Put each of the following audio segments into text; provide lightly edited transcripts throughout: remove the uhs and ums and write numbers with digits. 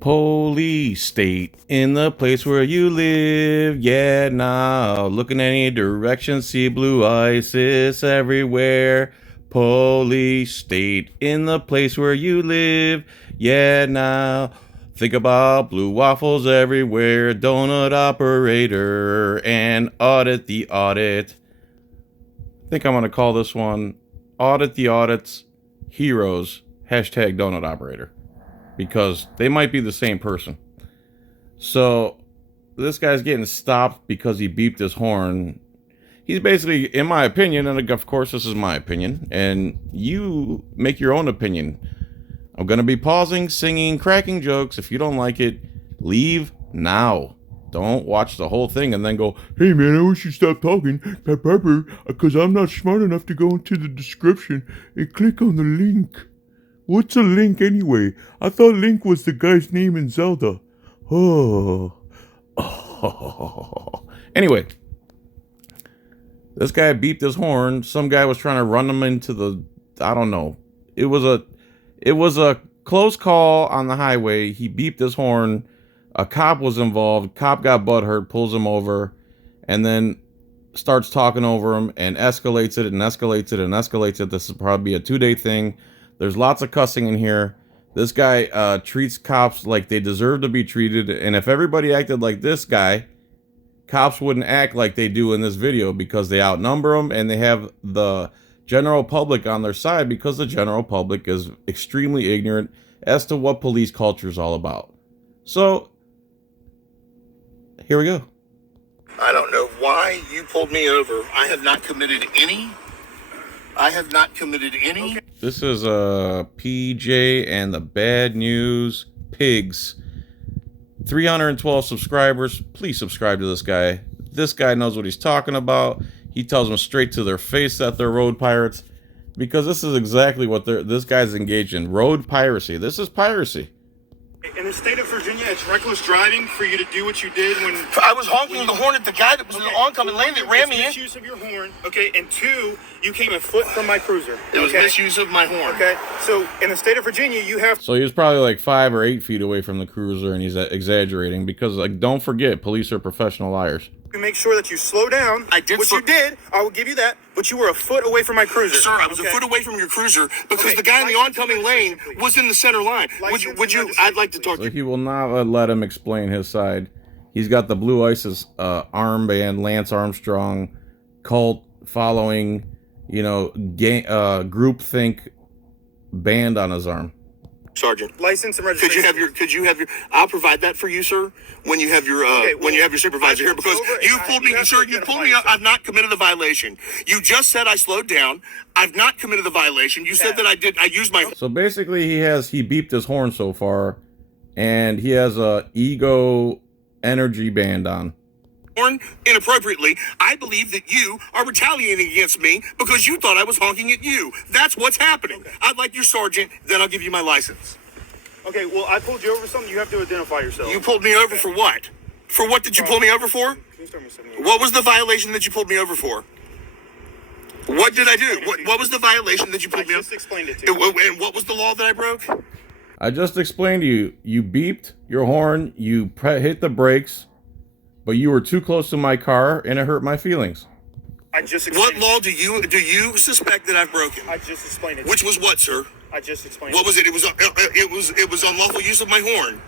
Police state in the place where you live. Yeah, now look in any direction, see blue ISIS everywhere. Police state in the place where you live. Yeah, now think about blue waffles everywhere. Donut operator and audit the audit. I think I'm going to call this one Audit the Audits Heroes hashtag donut operator, because they might be the same person. So this guy's getting stopped because he beeped his horn. He's basically, in my opinion, and of course this is my opinion, and you make your own opinion. I'm going to be pausing, singing, cracking jokes. If you don't like it, leave now. Don't watch the whole thing and then go, hey man, I wish you stopped talking, because I'm not smart enough to go into the description and click on the link. What's a Link anyway? I thought Link was the guy's name in Zelda. Oh. Anyway, this guy beeped his horn. Some guy was trying to run him into the, I don't know. It was a close call on the highway. He beeped his horn. A cop was involved. Cop got butthurt, pulls him over, and then starts talking over him and escalates it and escalates it and escalates it. This is probably a 2-day thing. There's lots of cussing in here. This guy treats cops like they deserve to be treated. And if everybody acted like this guy, cops wouldn't act like they do in this video, because they outnumber them and they have the general public on their side, because the general public is extremely ignorant as to what police culture is all about. So, here we go. I don't know why you pulled me over. I have not committed any. Okay. This is PJ and the Bad News Pigs. 312 subscribers. Please subscribe to this guy. This guy knows what he's talking about. He tells them straight to their face that they're road pirates, because this is exactly what this guy's engaged in. Road piracy. This is piracy. In the state of Virginia, it's reckless driving for you to do what you did when... I was honking the horn at the guy that was in the oncoming lane that ran me in. Misuse of your horn, okay, and 2, you came a foot from my cruiser. It was misuse of my horn. Okay, so in the state of Virginia, you have... So he was probably like 5 or 8 feet away from the cruiser, and he's exaggerating, because, like, don't forget, police are professional liars. to make sure that you slow down. I did. Which you did. I will give you that. But you were a foot away from my cruiser. Sir, I was a foot away from your cruiser because the guy in the oncoming lane was in the center line. Would you? I'd like to talk to you. So he will not let him explain his side. He's got the Blue ISIS armband, Lance Armstrong, cult following, groupthink band on his arm. Sergeant, license and registration. Could you have your? I'll provide that for you, sir. When you have your when you have your supervisor here, because you pulled me, sir. You pulled me up. I've not committed a violation. You just said I slowed down. I've not committed a violation. You said that I did. I used my. So basically, he beeped his horn so far, and he has a ego energy band on. Inappropriately, I believe that you are retaliating against me because you thought I was honking at you. That's what's happening. Okay. I'd like your sergeant, then I'll give you my license. Okay, well, I pulled you over for something. You have to identify yourself. You pulled me over for what? For what did you pull me over for? What was the violation that you pulled me over for? What did I do? What was the violation that you pulled me over? I just explained it to you. And what was the law that I broke? I just explained to you. You beeped your horn, you hit the brakes, but you were too close to my car, and it hurt my feelings. I just explained. What law do you suspect that I've broken? I just explained it. Which was what, sir? I just explained. What was it? It was unlawful use of my horn.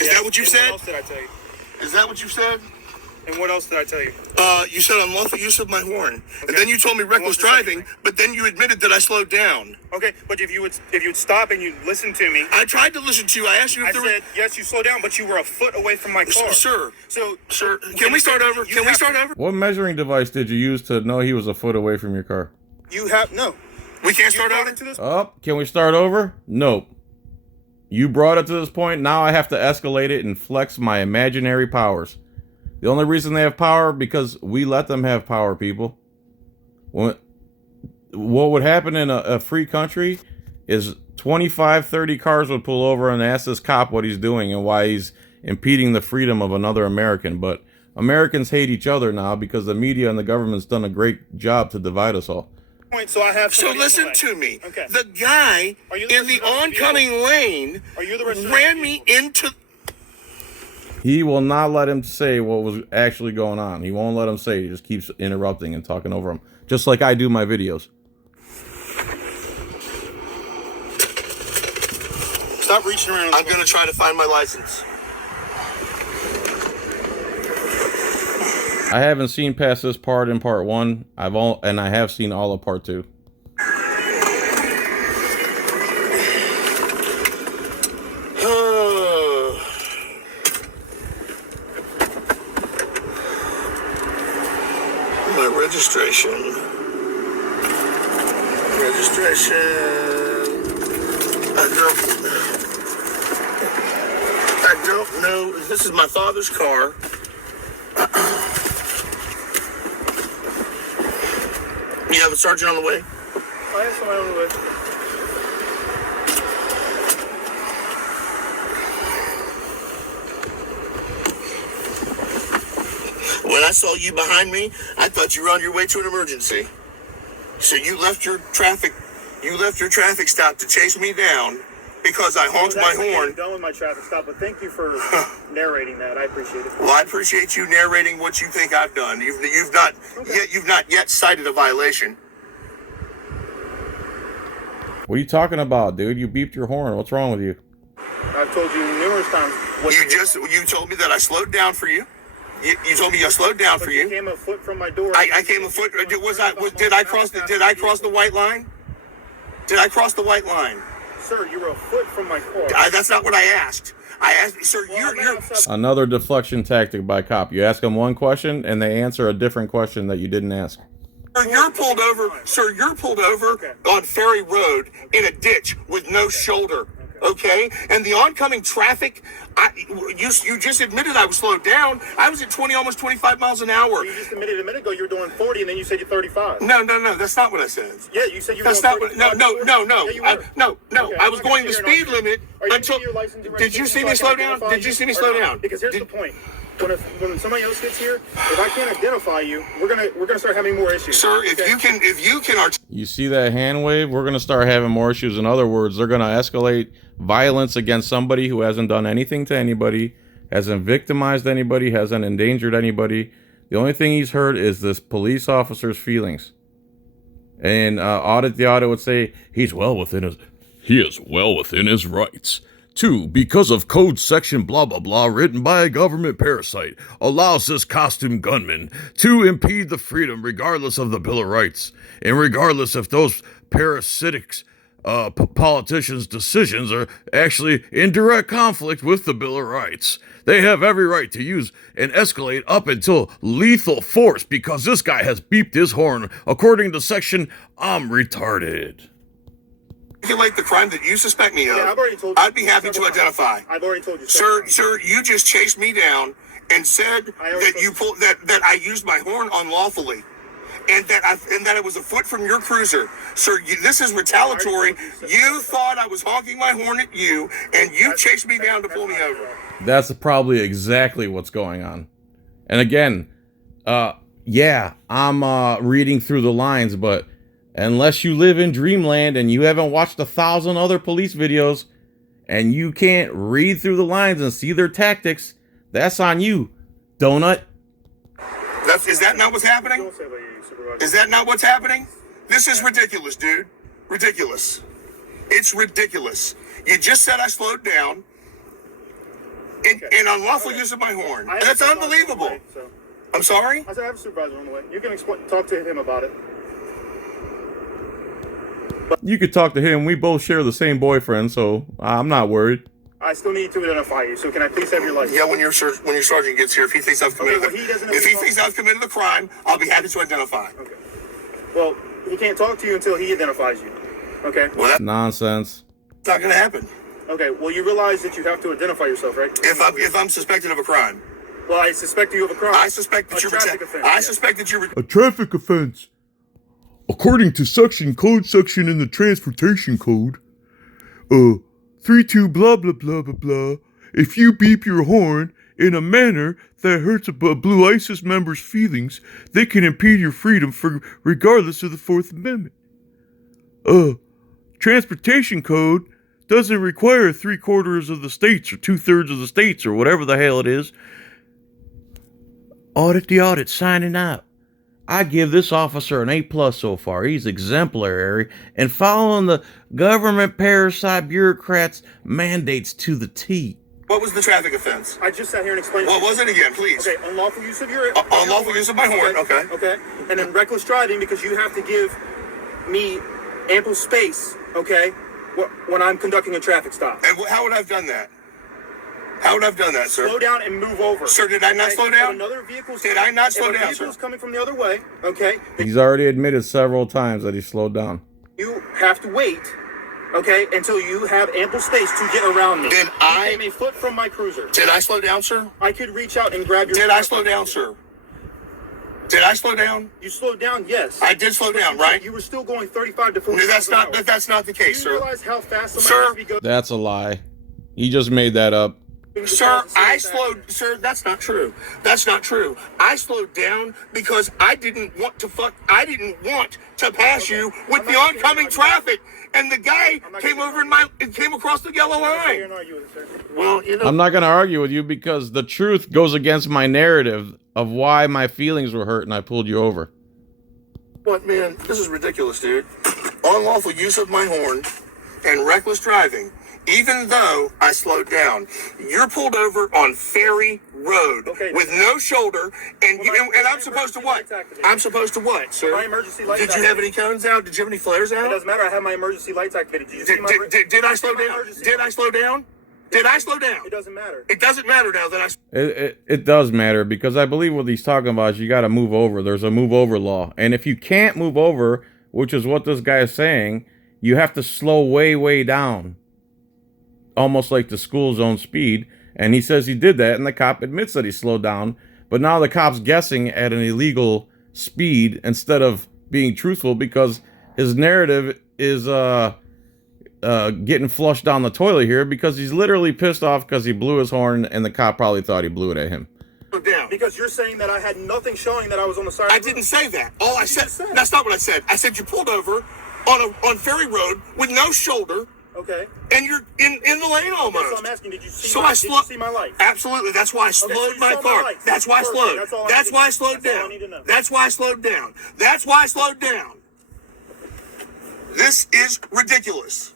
Is that what you said? What else did I tell you? Is that what you said? And what else did I tell you? You said unlawful use of my horn, okay. And then you told me reckless driving. But then you admitted that I slowed down. Okay, but if you would stop and you listen to me. I tried to listen to you. I asked you if there said, yes, you slowed down, but you were a foot away from my car. Sir. So, sir, can we start over? Can we start over? What measuring device did you use to know he was a foot away from your car? No. We can't start over? Can we start over? Nope. You brought it to this point. Now I have to escalate it and flex my imaginary powers. The only reason they have power because we let them have power, people. What would happen in a free country is 25, 30 cars would pull over and ask this cop what he's doing and why he's impeding the freedom of another American. But Americans hate each other now because the media and the government's done a great job to divide us all. Point, so I have. So listen to me. Okay. The guy in the oncoming lane ran me into. He will not let him say what was actually going on. He won't let him say. He just keeps interrupting and talking over him, just like I do my videos. Stop reaching around. I'm gonna try to find my license. I haven't seen past this part in part 1. I have seen all of part 2. My registration. I don't know. This is my father's car. You have a sergeant on the way? I have someone on the way. When I saw you behind me, I thought you were on your way to an emergency. So you left your traffic stop to chase me down because I honked my horn. I'm done with my traffic stop, but thank you for narrating that. I appreciate it. Well, I appreciate you narrating what you think I've done. You've not yet cited a violation. What are you talking about, dude? You beeped your horn. What's wrong with you? I've told you numerous times. You told me that I slowed down for you. You told me I slowed down for you. You came a foot from my door. I came a foot. Did I cross the white line? Did I cross the white line? Sir, you were a foot from my car. That's not what I asked. I asked, sir, you're Another deflection tactic by cop. You ask them one question and they answer a different question that you didn't ask. Sir, you're pulled over on Ferry Road in a ditch with no shoulder. Okay, and the oncoming traffic, you just admitted I was slowed down. I was at 20, almost 25 miles an hour. You just admitted a minute ago you were doing 40, and then you said you're 35. No, that's not what I said. Yeah, you said you were That's going not 35. what, no. Yeah, Okay, I was going the speed limit until. Did you see me slow down? Did you see me slow down? Because here's the point. When somebody else gets here, if I can't identify you, we're gonna start having more issues. Sir, if you can You see that hand wave? We're gonna start having more issues. In other words, they're gonna escalate violence against somebody who hasn't done anything to anybody, hasn't victimized anybody, hasn't endangered anybody. The only thing he's hurt is this police officer's feelings. And the audit would say he is well within his rights. 2, because of code section blah blah blah written by a government parasite, allows this costume gunman to impede the freedom regardless of the Bill of Rights, and regardless if those parasitics politicians' decisions are actually in direct conflict with the Bill of Rights. They have every right to use and escalate up until lethal force because this guy has beeped his horn according to section I'm retarded. Calculate the crime that you suspect me of. Yeah, I've already told you. I'd be happy to identify. I've already told you. Sir, you just chased me down and said that I used my horn unlawfully, and that it was a foot from your cruiser. Sir, this is retaliatory. You thought I was honking my horn at you, and you chased me down to pull me over. That's probably exactly what's going on. And again, I'm reading through the lines, but unless you live in dreamland and you haven't watched 1,000 other police videos and you can't read through the lines and see their tactics, that's on you, donut. Is that not what's happening? Is that not what's happening? This is ridiculous, dude. Ridiculous. It's ridiculous. You just said I slowed down and unlawful use of my horn. That's unbelievable. I'm sorry? I said I have a supervisor on the way. You can talk to him about it. You could talk to him. We both share the same boyfriend, so I'm not worried. I still need to identify you, so can I please have your license? Yeah, when your sergeant gets here, if he thinks I've committed the crime, I'll be happy to identify. Okay. Well, he can't talk to you until he identifies you. Okay? Well, that's Nonsense. not going to happen. Okay, well, you realize that you have to identify yourself, right? If I'm suspected of a crime. Well, I suspect you of a crime. I suspect that you're A traffic offense. According to code section in the transportation code, 32 blah blah blah blah blah, if you beep your horn in a manner that hurts a Blue ISIS member's feelings, they can impede your freedom regardless of the Fourth Amendment. transportation code doesn't require 3/4 of the states or 2/3 of the states or whatever the hell it is. Audit the audit, signing out. I give this officer an A+ so far. He's exemplary and following the government parasite bureaucrats' mandates to the T. What was the traffic offense? I just sat here and explained. What was it again, please? Okay, unlawful use of your... unlawful use of my horn, okay. Okay, and then reckless driving because you have to give me ample space, okay, when I'm conducting a traffic stop. And how would I have done that? How would I have done that, sir? Slow down and move over. Sir, did I not slow down? Another vehicle's Did I not slow down, sir? Vehicle's coming from the other way, okay? He's already admitted several times that he slowed down. You have to wait, okay, until you have ample space to get around me. Did I... You came a foot from my cruiser. Did I slow down, sir? I could reach out and grab your... Did I slow down, sir? Did I slow down? You slowed down, yes. I did slow down, right? You were still going 35 to 40 No, that's miles an not. hour. That's not the case, Do sir. you realize how fast Sir? somebody needs to be going? That's a lie. He just made that up. Sir, I slowed. Sir, that's not true. That's not true. I slowed down because I didn't want to pass you with the oncoming traffic, and the guy came over came across the yellow line. Well, you know. I'm not going to argue with you because the truth goes against my narrative of why my feelings were hurt and I pulled you over. What, man? This is ridiculous, dude. Unlawful use of my horn and reckless driving. Even though I slowed down, you're pulled over on Ferry Road with no shoulder, and I'm supposed to what? I'm supposed to what, sir? My emergency lights. Did you have any cones out? Did you have any flares out? It doesn't matter. I have my emergency lights activated. Did you see my? Did I slow down? Did I slow down? Did I slow down? It doesn't matter. It doesn't matter now that I. It does matter because I believe what he's talking about is you got to move over. There's a move over law. And if you can't move over, which is what this guy is saying, you have to slow way, way down. Almost like the school zone speed. And he says he did that, and the cop admits that he slowed down. But now the cop's guessing at an illegal speed instead of being truthful because his narrative is getting flushed down the toilet here because he's literally pissed off because he blew his horn and the cop probably thought he blew it at him. Down. Because you're saying that I had nothing showing that I was on the side of the road. I didn't say that. All I said, that's not what I said. I said you pulled over on Ferry Road with no shoulder. Okay. And you're in the lane almost. So I'm asking, did you see so my, I did you see my light? Absolutely. That's why I slowed my car. That's why I slowed. That's why I slowed down. That's why I slowed down. That's why I slowed down. This is ridiculous.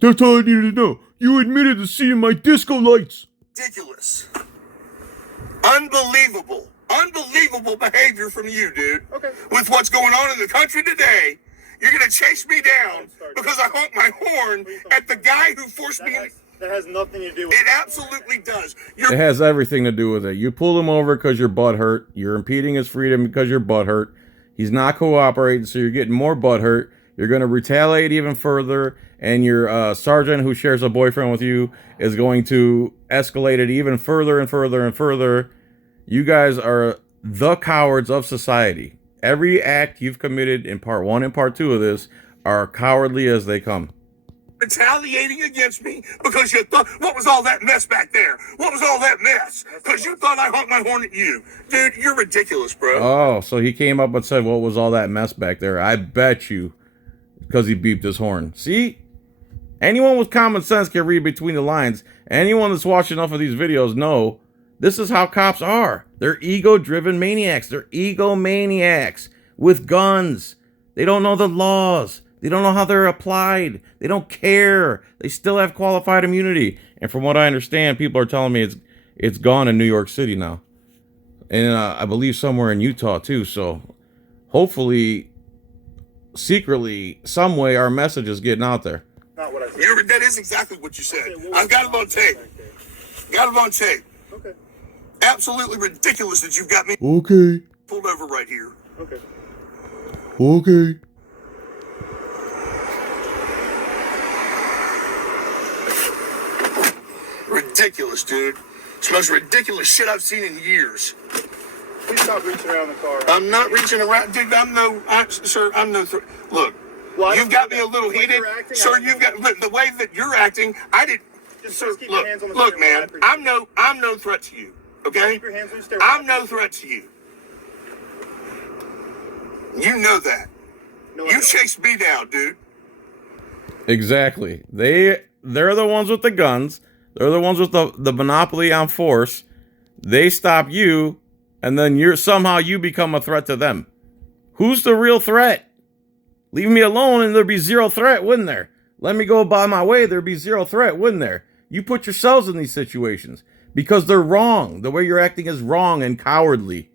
That's all I needed to know. You admitted to seeing my disco lights. Ridiculous. Unbelievable. Unbelievable behavior from you, dude. Okay. With what's going on in the country today, you're going to chase me down because I honk my horn at the guy who forced me in. That has nothing to do with it. It absolutely does. It has everything to do with it. You pulled him over because your butt hurt. You're impeding his freedom because your butt hurt. He's not cooperating, so you're getting more butt hurt. You're going to retaliate even further, and your sergeant who shares a boyfriend with you is going to escalate it even further and further and further. You guys are the cowards of society. Every act you've committed in part 1 and part 2 of this are cowardly as they come. Retaliating against me because you thought, what was all that mess back there? What was all that mess? Because you thought I honked my horn at you. Dude, you're ridiculous, bro. Oh, so he came up and said, what was all that mess back there? I bet you, because he beeped his horn. See? Anyone with common sense can read between the lines. Anyone that's watched enough of these videos know this is how cops are. They're ego-driven maniacs. They're egomaniacs with guns. They don't know the laws. They don't know how they're applied. They don't care. They still have qualified immunity. And from what I understand, people are telling me it's gone in New York City now. And I believe somewhere in Utah too. So hopefully, secretly, some way, our message is getting out there. Not what I said. That is exactly what you said. I've got it on tape. Got it on tape. Okay. Absolutely ridiculous that you've got me Okay. pulled over right here. Okay. Okay. Ridiculous, dude. It's the most ridiculous shit I've seen in years. Please stop reaching around the car. I'm not reaching around, dude. Sir, I'm no threat. Look, Well, you've got me a little heated, sir. You've got the way that you're acting. I didn't. Sir, keep your hands on the look, steering wheel. man. I'm no threat to you. Okay? Keep your hands on the steering wheel. I'm no threat to you. You know that. No, You chased me down, dude. Exactly. They're the ones with the guns. They're the ones with the monopoly on force. They stop you, and then you become a threat to them. Who's the real threat? Leave me alone and there'd be zero threat, wouldn't there? Let me go by my way, there'd be zero threat, wouldn't there? You put yourselves in these situations because they're wrong. The way you're acting is wrong and cowardly.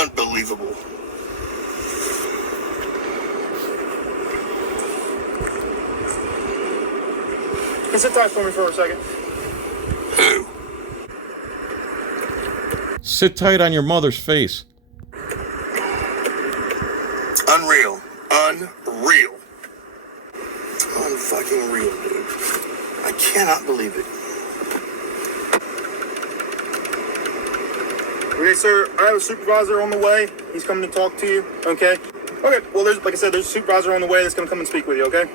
Unbelievable. Can you sit tight for me for a second? Who? Sit tight on your mother's face. Unreal. Unreal. Unfucking real, dude. I cannot believe it. Okay, sir, I have a supervisor on the way. He's coming to talk to you, okay? Okay, well, like I said, there's a supervisor on the way that's going to come and speak with you, okay?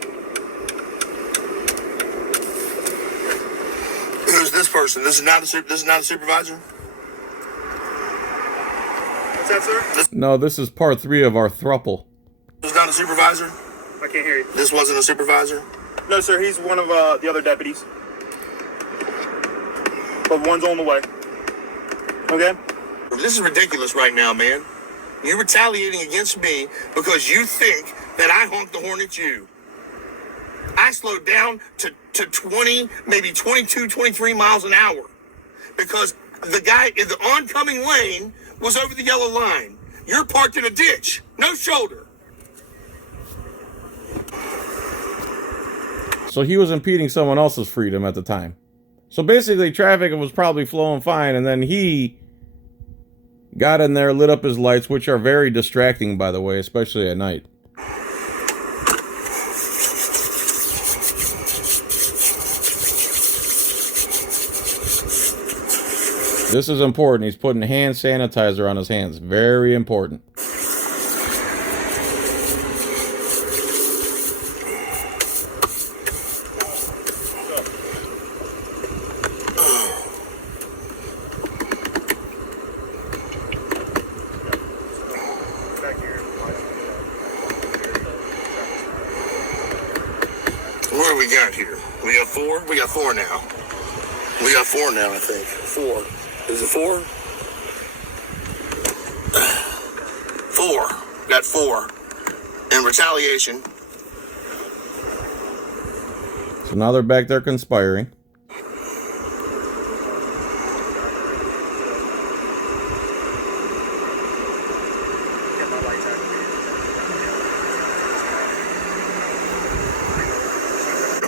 Who's this person? This is not a supervisor? What's that, sir? No, this is part 3 of our thruple. This is not a supervisor? I can't hear you. This wasn't a supervisor? No, sir, he's one of the other deputies. But one's on the way. Okay? This is ridiculous right now, man. You're retaliating against me because you think that I honked the horn at you. I slowed down to 20, maybe 22, 23 miles an hour because the guy in the oncoming lane was over the yellow line. You're parked in a ditch, no shoulder. So he was impeding someone else's freedom at the time. So basically traffic was probably flowing fine, and then he got in there, lit up his lights, which are very distracting, by the way, especially at night. This is important. He's putting hand sanitizer on his hands. Very important. What do we got here? We got 4? We got 4 now. We got 4 now, I think. 4. Is it 4? 4. Got 4. In retaliation. So now they're back there conspiring.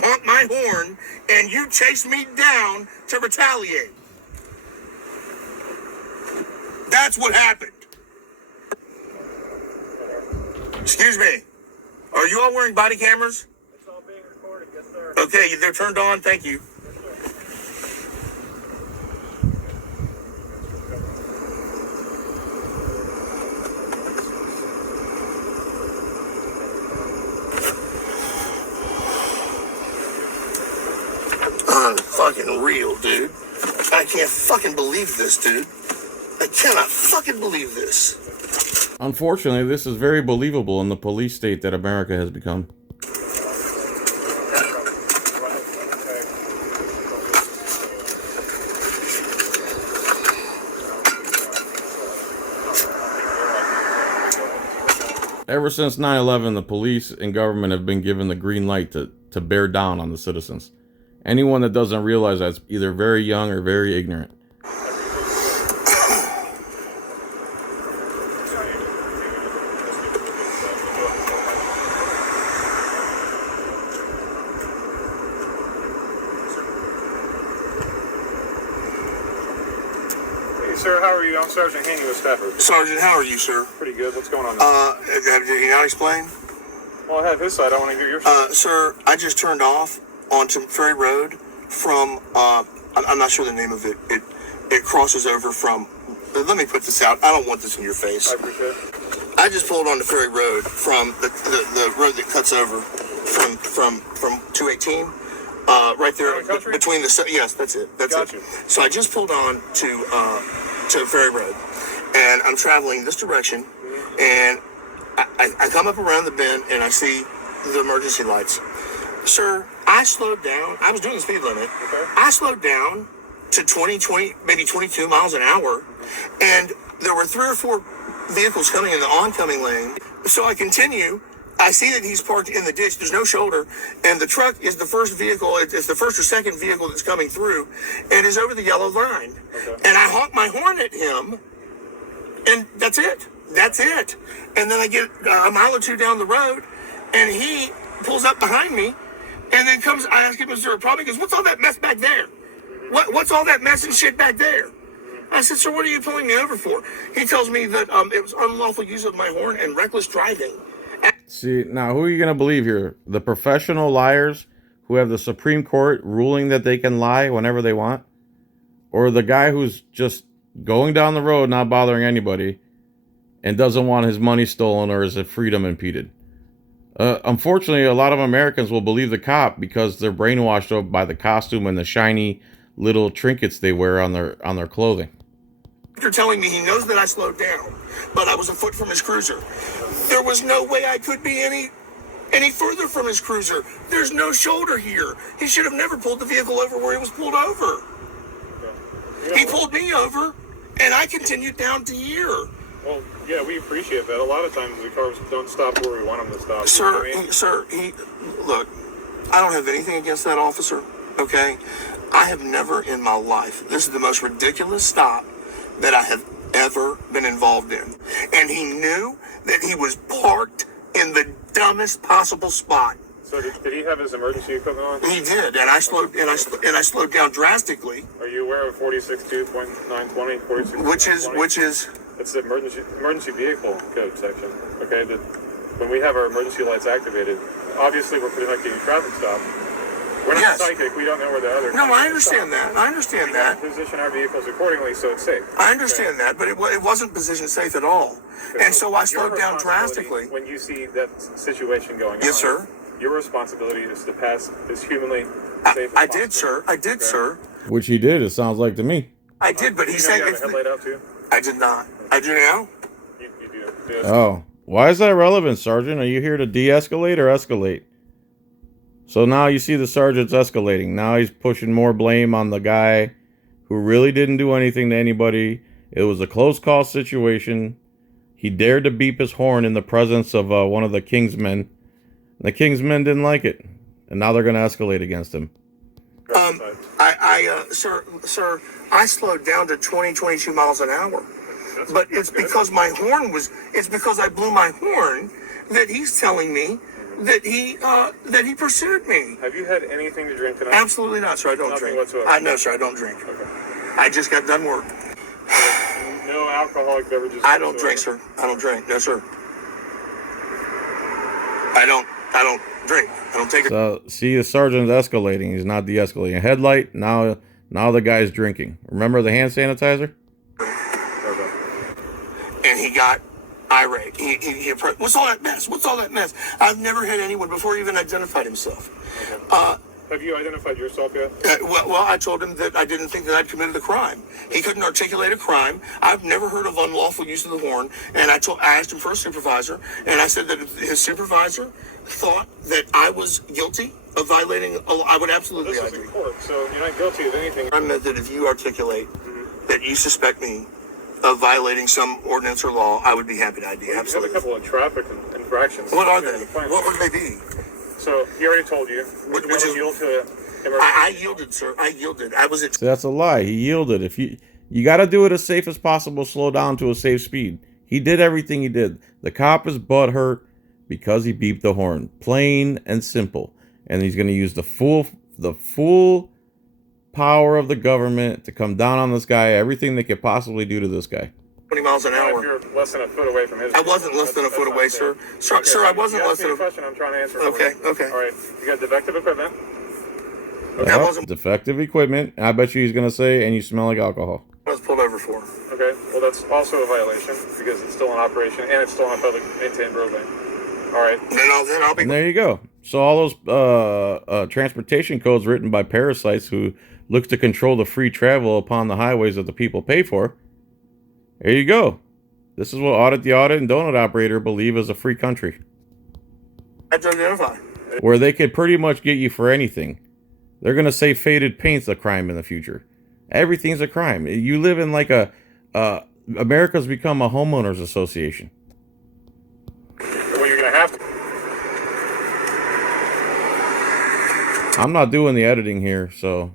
Honk my horn, and you chase me down to retaliate. That's what happened. Excuse me. Are you all wearing body cameras? It's all being recorded, yes, sir. Okay, they're turned on. Thank you. Fucking real, dude. I can't fucking believe this, dude. I cannot fucking believe this. Unfortunately, this is very believable in the police state that America has become. Ever since 9/11, the police and government have been given the green light to bear down on the citizens. Anyone that doesn't realize that's either very young or very ignorant. Sir, how are you? I'm Sergeant Haney with Stafford. Sergeant, how are you, sir? Pretty good. What's going on? Did he not explain? Well, I have his side. I want to hear your side. Sir, I just turned off onto Ferry Road from, I'm not sure the name of it. It crosses over from, let me put this out. I don't want this in your face. I appreciate it. I just pulled onto Ferry Road from the road that cuts over from 218 right there between the, yes, that's it. That's Got it. you. So I just pulled on to Ferry Road, and I'm traveling this direction, and I come up around the bend, and I see the emergency lights. Sir, I slowed down. I was doing the speed limit. Okay. I slowed down to 20, maybe 22 miles an hour, and there were 3 or 4 vehicles coming in the oncoming lane. So I continue. I see that he's parked in the ditch. There's no shoulder, and the truck is the first vehicle. It's the first or second vehicle that's coming through, and is over the yellow line. Okay. And I honk my horn at him, and that's it. That's it. And then I get a mile or 2 down the road, and he pulls up behind me, and then comes. I ask him, "Is there a problem?" He goes, "What's all that mess back there? What's all that mess and shit back there?" I said, "Sir, what are you pulling me over for?" He tells me that it was unlawful use of my horn and reckless driving. See, now who are you going to believe here? The professional liars who have the Supreme Court ruling that they can lie whenever they want? Or the guy who's just going down the road, not bothering anybody, and doesn't want his money stolen or his freedom impeded? Unfortunately, a lot of Americans will believe the cop because they're brainwashed by the costume and the shiny little trinkets they wear on their clothing. After telling me he knows that I slowed down, but I was a foot from his cruiser. There was no way I could be any further from his cruiser. There's no shoulder here. He should have never pulled the vehicle over where he was pulled over. He pulled me over, and I continued down to here. Well, yeah, we appreciate that. A lot of times the cars don't stop where we want them to stop. Sir, You know what I mean? sir, look, I don't have anything against that officer, okay? I have never in my life, this is the most ridiculous stop that I have ever been involved in. And he knew that he was parked in the dumbest possible spot. So did he have his emergency equipment on? He did, and I slowed down drastically. Are you aware of 46.2.920, 46.920? Which is It's the emergency vehicle code section. Okay, when we have our emergency lights activated, obviously we're conducting a traffic stop. We're not Yes. psychic. We don't know where the other. No, I understand that. I understand that. We position our vehicles accordingly so it's safe. I understand that, but it wasn't position safe at all. And so I Your slowed down responsibility drastically. when you see that situation going on. Yes, sir. Your responsibility is to pass as humanly safe as I possible. did, sir. I did, sir. Which he did, it sounds like to me. I did, but he You said have a headlight out too? I did not. I do now. You do. Yes. Oh, why is that relevant, Sergeant? Are you here to de-escalate or escalate? So now you see the sergeant's escalating. Now he's pushing more blame on the guy who really didn't do anything to anybody. It was a close call situation. He dared to beep his horn in the presence of one of the Kingsmen. The Kingsmen didn't like it, and now they're going to escalate against him. Sir, I slowed down to 22 miles an hour. But it's because my horn it's because I blew my horn that he's telling me that he pursued me. Have you had anything to drink tonight? Absolutely not, sir. I don't Nothing drink. whatsoever. No, sir, I don't drink. Okay. I just got done work. No alcoholic beverages. I don't drink, sir. I don't drink. No, sir. I don't drink. I don't take it. So see, the sergeant's escalating. He's not de-escalating. Headlight. Now the guy's drinking. Remember the hand sanitizer? And he got irate. He what's all that mess? What's all that mess? I've never had anyone before he even identified himself. Have you identified yourself yet? Well, I told him that I didn't think that I'd committed the crime. He couldn't articulate a crime. I've never heard of unlawful use of the horn. And I asked him for a supervisor, and I said that if his supervisor thought that I was guilty of violating, I would absolutely This is agree. in court, so you're not guilty of anything. I meant that if you articulate that you suspect me of violating some ordinance or law, I would be happy to ID. You have a Absolutely. couple of traffic infractions. What are they? What would they be? So he already told you. Which You is- yield to I yielded, sir. I yielded. I was at. See, that's a lie. He yielded. If you got to do it as safe as possible, slow down to a safe speed. He did everything he did. The cop is butthurt because he beeped the horn, plain and simple. And he's going to use the full power of the government to come down on this guy. Everything they could possibly do to this guy. 20 miles an If hour. you're less than a foot away from his. I wasn't less than a foot away, sir. Sir, I wasn't less than a. question I'm trying to answer. Okay, okay. All right. You got defective equipment. That wasn't Defective equipment. I bet you he's going to say, and you smell like alcohol. what I was pulled over for. Okay. Well, that's also a violation because it's still in operation and it's still on a public maintained roadway. All right. Then I'll be. And there you go. So all those transportation codes written by parasites who looks to control the free travel upon the highways that the people pay for. There you go. This is what Audit the Audit and Donut Operator believe is a free country. That's identified. Where they could pretty much get you for anything. They're going to say faded paint's a crime in the future. Everything's a crime. You live in like America's become a homeowners association. Well, you're going to have to. I'm not doing the editing here, so.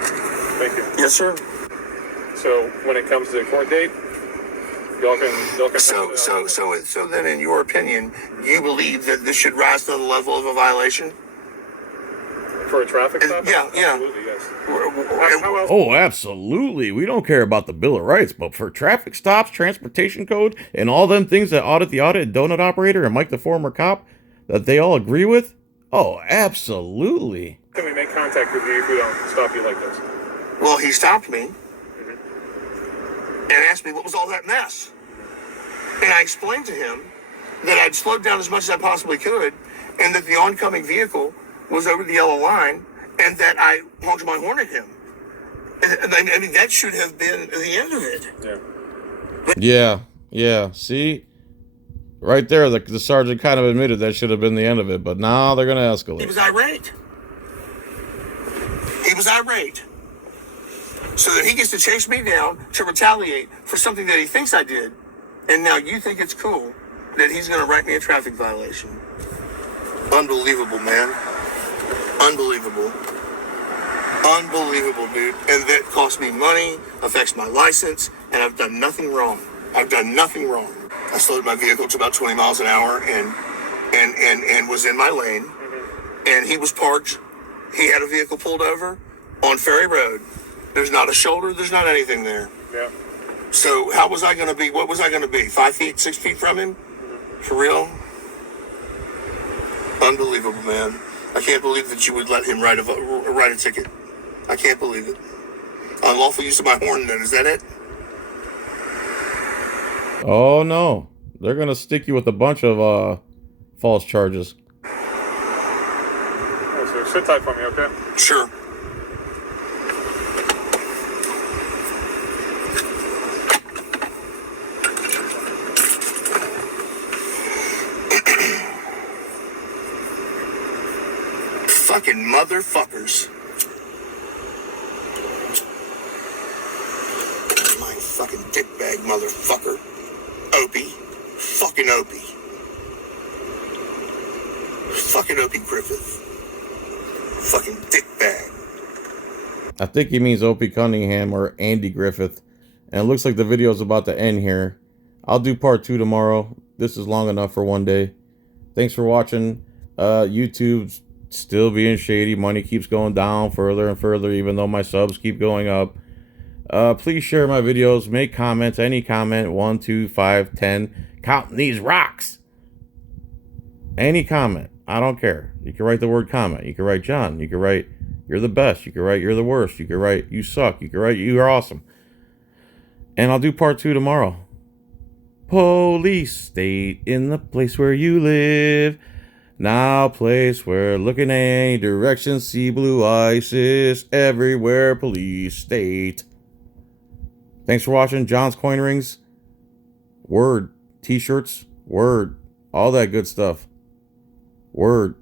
Thank you. Yes, sir. So when it comes to the court date, y'all can So then, in your opinion, you believe that this should rise to the level of a violation? for a traffic stop? Yeah. Absolutely, yes. How else? Oh, absolutely. We don't care about the Bill of Rights, but for traffic stops, transportation code, and all them things that Audit the Audit, Donut Operator, and Mike the former cop, that they all agree with? Oh, absolutely. Can we make contact with you if we don't stop you like this? Well, he stopped me and asked me what was all that mess. And I explained to him that I'd slowed down as much as I possibly could, and that the oncoming vehicle was over the yellow line, and that I honked my horn at him. And I mean, that should have been the end of it. Yeah. See? Right there, the sergeant kind of admitted that should have been the end of it, but now they're going to escalate. He was irate. So that he gets to chase me down to retaliate for something that he thinks I did. And now you think it's cool that he's going to write me a traffic violation. Unbelievable, man. Unbelievable, dude. And that cost me money, affects my license, and I've done nothing wrong. I slowed my vehicle to about 20 miles an hour and was in my lane. And he was parked. He had a vehicle pulled over on Ferry Road. There's not a shoulder. There's not anything there. Yeah. So how was I going to be? What was I going to be? 5 feet, 6 feet from him? For real? Unbelievable, man. I can't believe that you would let him write a ticket. I can't believe it. Unlawful use of my horn, then. Is that it? Oh, no. They're going to stick you with a bunch of false charges. Oh, so sit tight for me, okay? Sure. Fucking motherfuckers. My fucking dickbag motherfucker. Opie. Fucking Opie. Fucking Opie Griffith. Fucking dickbag. I think he means Opie Cunningham or Andy Griffith. And it looks like the video is about to end here. I'll do part 2 tomorrow. This is long enough for one day. Thanks for watching. YouTube's still being shady. Money keeps going down further and further, even though my subs keep going up. Please share my videos. Make comments. Any comment. 1, 2, 5, 10. Counting these rocks. Any comment. I don't care. You can write the word comment. You can write John. You can write you're the best. You can write you're the worst. You can write you suck. You can write you are awesome. And I'll do part 2 tomorrow. Police state in the place where you live. Now place where looking any direction, see blue ISIS everywhere, police state. Thanks for watching. John's Coin Rings. Word. T-shirts. Word. All that good stuff. Word.